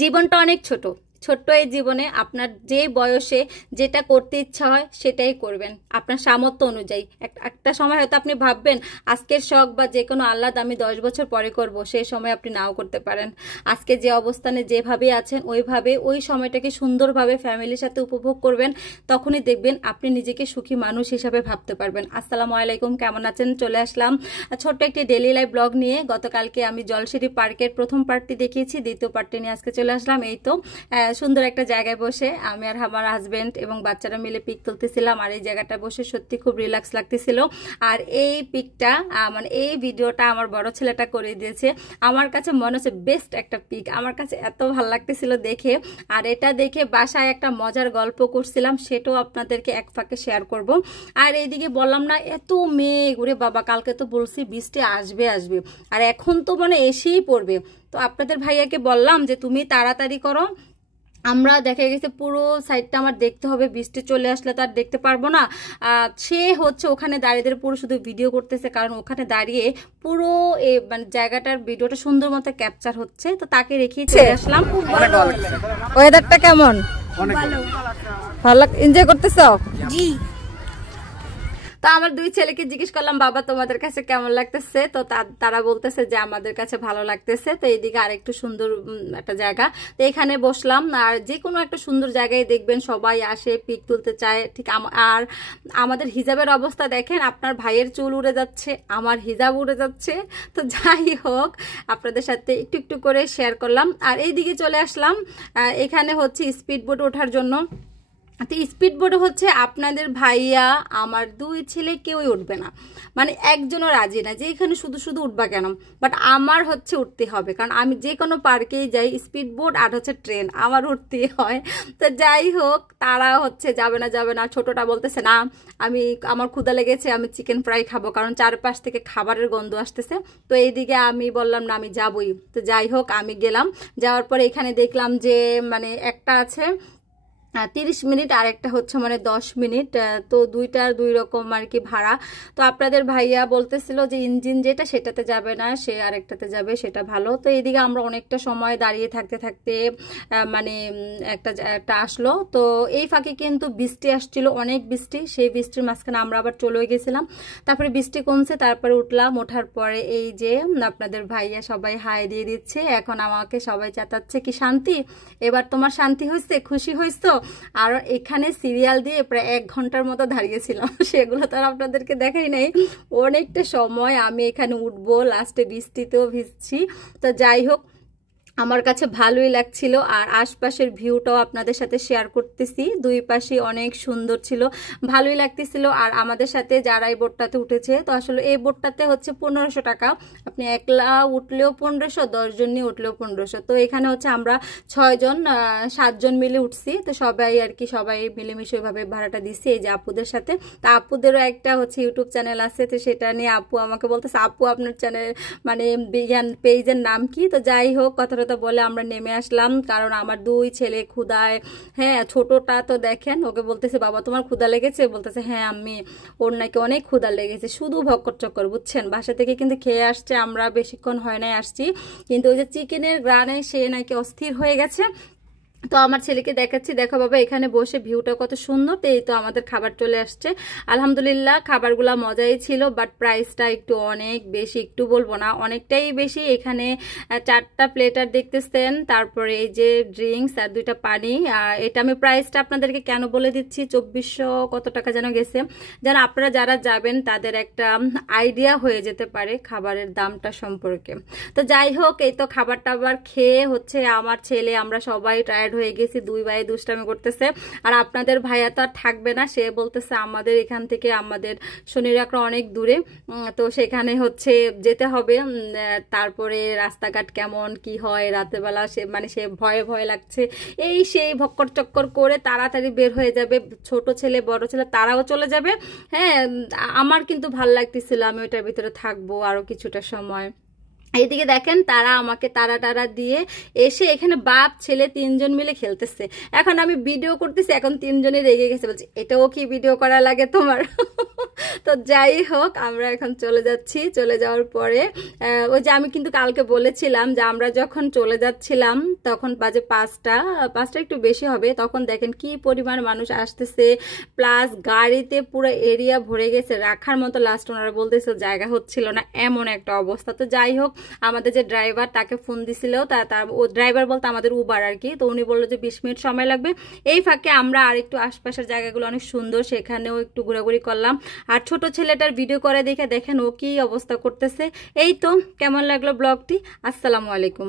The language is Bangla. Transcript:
জীবনটা অনেক ছোট। ছোট্ট এই জীবনে আপনার যে বয়সে যেটা করতে ইচ্ছা হয় সেটাই করবেন আপনার সামর্থ্য অনুযায়ী। একটা সময় হয়তো আপনি ভাববেন আজকের শখ বা যে কোনো আহ্লাদ আমি 10 বছর পরে করব, সেই সময় আপনি নাও করতে পারেন। আজকে যে অবস্থানে যেভাবে আছেন ওইভাবে ওই সময়টাকে সুন্দরভাবে ফ্যামিলির সাথে উপভোগ করবেন, তখনই দেখবেন আপনি নিজেকে সুখী মানুষ হিসাবে ভাবতে পারবেন। আসসালামু আলাইকুম, কেমন আছেন? চলে আসলাম ছোট্ট একটি ডেইলি লাইফ ব্লগ নিয়ে। গতকালকে আমি জলসিঁড়ি পার্কের প্রথম পার্টটি দেখিয়েছি, দ্বিতীয় পার্টটি নিয়ে আজকে চলে আসলাম। এই তো সুন্দর একটা জায়গায় বসে আমি আর আমার হাজবেন্ড এবং বাচ্চারা মিলে পিক তুলতেছিলাম, আর এই জায়গাটা বসে সত্যি খুব রিল্যাক্স লাগতেছিল। আর এই পিকটা মানে এই ভিডিওটা আমার বড় ছেলেটা করে দিয়েছে। আমার কাছে মনে হচ্ছে বেস্ট একটা পিক, আমার কাছে এত ভালো লাগতেছিল দেখে। আর এটা দেখে বাসায় একটা মজার গল্প করছিলাম, সেটাও আপনাদেরকে এক ফাঁকে শেয়ার করব। আর এইদিকে বললাম না এত মেঘ, ওরে বাবা, কালকে তো বলছি বৃষ্টি আসবে আসবে, আর এখন তো মানে এসেই পড়বে। তো আপনাদের ভাইয়াকে বললাম যে তুমি তাড়াতাড়ি করো, আমরা দেখা গেছে পুরো সাইডটা আমার দেখতে হবে, বৃষ্টি চলে আসলে তো আর দেখতে পারবো না। সে হচ্ছে ওখানে দাঁড়িয়ে পুরো শুধু ভিডিও করতেছে, কারণ ওখানে দাঁড়িয়ে পুরো মানে জায়গাটার ভিডিওটা সুন্দর মতো ক্যাপচার হচ্ছে, তো তাকে রেখেই চলে আসলাম। ওয়েদারটা কেমন? ভালো, এনজয় করতেছো? জি। তো আমার দুই ছেলেকে জিজ্ঞেস করলাম বাবা তোমাদের কাছে কেমন লাগতেছে, তো তারা বলতেছে যে আমাদের কাছে ভালো লাগতেছে। তো এইদিকে আরেকটু সুন্দর একটা জায়গা, তো এখানে বসলাম। আর যে কোনো একটা সুন্দর জায়গায় দেখবেন সবাই আসে পিক তুলতে চায়, ঠিক। আর আমাদের হিজাবের অবস্থা দেখেন, আপনার ভাইয়ের চুল উড়ে যাচ্ছে, আমার হিজাব উড়ে যাচ্ছে। তো যাই হোক, আপনাদের সাথে একটু একটু করে শেয়ার করলাম। আর এইদিকে চলে আসলাম, এখানে হচ্ছে স্পিড বোটে ওঠার জন্য। তো স্পিড বোটে হচ্ছে আপনাদের ভাইয়া আমার দুই ছেলে কেউই উঠবে না, মানে একজনও রাজি না যে এখানে শুধু শুধু উঠবা কেন, বাট আমার হচ্ছে উঠতে হবে, কারণ আমি যে কোনো পার্কেই যাই স্পিড বোট আর হচ্ছে ট্রেন আমার উঠতেই হয়। তো যাই হোক, তারা হচ্ছে যাবে না যাবে না, ছোটটা বলতেছে না আমার ক্ষুধা লেগেছে, আমি চিকেন ফ্রাই খাবো, কারণ চারপাশ থেকে খাবারের গন্ধ আসতেছে। তো এইদিকে আমি বললাম না আমি যাবই। তো যাই হোক আমি গেলাম, যাওয়ার পরে এখানে দেখলাম যে মানে একটা আছে 30 মিনিট আর একটা হচ্ছে মানে 10 মিনিট, তো দুইটার দুই রকম আর কি ভাড়া। তো আপনাদের ভাইয়া বলতেছিল যে ইঞ্জিন যেটা সেটাতে যাবে না, সে আরেকটাতে যাবে, সেটা ভালো। তো এইদিকে আমরা অনেকটা সময় দাঁড়িয়ে থাকতে থাকতে মানে একটা আসলো। তো এই ফাঁকে কিন্তু বৃষ্টি আসছিল, অনেক বৃষ্টি, সেই বৃষ্টির মাঝখানে আমরা আবার চলে গেছিলাম। তারপরে বৃষ্টি কমছে, তারপরে উঠলাম, ওঠার পরে এই যে আপনাদের ভাইয়া সবাই হাই দিয়ে দিচ্ছে। এখন আমাকে সবাই চেঁচাচ্ছে কি শান্তি, এবার তোমার শান্তি হয়েছে, খুশি হয়েছো? আর এখানে সিরিয়াল দিয়ে প্রায় 1 ঘন্টার মতো দাঁড়িয়েছিলাম, সেগুলো তো আর আপনাদেরকে দেখাই নাই। অনেকটা সময় আমি এখানে উঠবো, লাস্টে বৃষ্টিতেও ভিজছি। তো যাই হোক, আমার কাছে ভালোই লাগছিল। আর আশপাশের ভিউটাও আপনাদের সাথে শেয়ার করতেছি, দুই পাশে অনেক সুন্দর ছিল, ভালোই লাগতেছিল। আর আমাদের সাথে যারা এই বোটটাতে উঠেছে, তো আসলে এই বোটটাতে হচ্ছে 1500 টাকা, আপনি একলা উঠলেও 1500, 10 জন নিয়ে উঠলেও 1500। তো এখানে হচ্ছে আমরা 6 জন 7 জন মিলে উঠছি, তো সবাই আর কি সবাই মিলেমিশে ওইভাবে ভাড়াটা দিচ্ছি এই যে আপুদের সাথে। তা আপুদেরও একটা হচ্ছে ইউটিউব চ্যানেল আছে, তো সেটা নিয়ে আপু আমাকে বলতেছে আপু আপনার চ্যানেল মানে পেজের নাম কি? তো যাই হোক, কথাটা বলে আমরা নেমে আসলাম, কারণ আমার দুই ছেলে ক্ষুধায়, হ্যাঁ ছোটটা তো দেখেন ওকে বলতেছে বাবা তোমার ক্ষুধা লেগেছে, বলতেছে হ্যাঁ আমি, ওর নাকি অনেক ক্ষুধা লেগেছে, শুধু ভক্কর চক্কর, বুঝছেন। বাসা থেকে কিন্তু খেয়ে আসছে, আমরা বেশিক্ষণ হয় নাই আসছি, কিন্তু ওই যে চিকেনের গ্রানে সে নাকি অস্থির হয়ে গেছে। তো আমার ছেলেকে দেখাচ্ছি, দেখো বাবা এখানে বসে ভিউটা কত সুন্দর। তো এই তো আমাদের খাবার চলে আসছে, আলহামদুলিল্লাহ খাবারগুলো মজাই ছিল, বাট প্রাইসটা একটু অনেক বেশি, একটু বলবো না অনেকটাই বেশি। এখানে 4টা প্লেটার দেখতেছেন, তারপরে এই যে ড্রিঙ্কস আর 2টা পানি। এটা আমি প্রাইসটা আপনাদেরকে কেন বলে দিচ্ছি, 2400 কত টাকা যেন গেছে, যেন আপনারা যারা যাবেন তাদের একটা আইডিয়া হয়ে যেতে পারে খাবারের দামটা সম্পর্কে। তো যাই হোক, এই তো খাবার টাবার খেয়ে হচ্ছে আমার ছেলে আমরা সবাই টায়ার্ড হয়ে গেছি, দুই ভাই দুষ্টামি করতেছে। আর আপনাদের ভাইয়া তো আর থাকবে না, সে বলতেছে আমাদের এখান থেকে আমাদের শনিরাকড়া অনেক দূরে, তো সেখানে হচ্ছে যেতে হবে। তারপরে রাস্তাঘাট কেমন কি হয় রাতেরবেলা, সে ভয়ে ভয়ে লাগছে, এই সেই ভক্কর চক্কর করে তাড়াতাড়ি বের হয়ে যাবে, ছোট ছেলে বড় ছেলে তারাও চলে যাবে। হ্যাঁ, আমার কিন্তু ভাল লাগতেছিল, আমি ওইটার ভিতরে থাকবো আরো কিছুটা সময়। এইদিকে দেখেন তারা আমাকে তারা দিয়ে এসে এখানে বাপ ছেলে 3জন মিলে খেলতেছে। এখন আমি ভিডিও করতেছি, এখন 3জনই রেগে গেছে, বলছে এটাও কি ভিডিও করা লাগে তোমার? তো যাই হোক আমরা এখন চলে যাচ্ছি। চলে যাওয়ার পরে ওই যে আমি কিন্তু কালকে বলেছিলাম যে আমরা যখন চলে যাচ্ছিলাম তখন বাজে 5টা একটু বেশি হবে, তখন দেখেন কি পরিমাণ মানুষ আসতেছে, প্লাস গাড়িতে পুরো এরিয়া ভরে গেছে, রাখার মতো লাস্ট ওনারা বলতেছিল জায়গা হচ্ছিল না, এমন একটা অবস্থা। তো যাই হোক আমাদের যে ড্রাইভার তাকে ফোন দিছিল, ও ড্রাইভার বলতে আমাদের উবার আর কি, তো উনি বললো যে 20 মিনিট সময় লাগবে। এই ফাঁকে আমরা আর একটু আশপাশের জায়গাগুলো অনেক সুন্দর, সেখানেও একটু ঘোরাঘুরি করলাম। আর ছোট ছেলেটার ভিডিও করে দেখে দেখেন ও কি অবস্থা করতেছে। এই তো কেমন লাগলো ব্লগটি। আসসালামু আলাইকুম।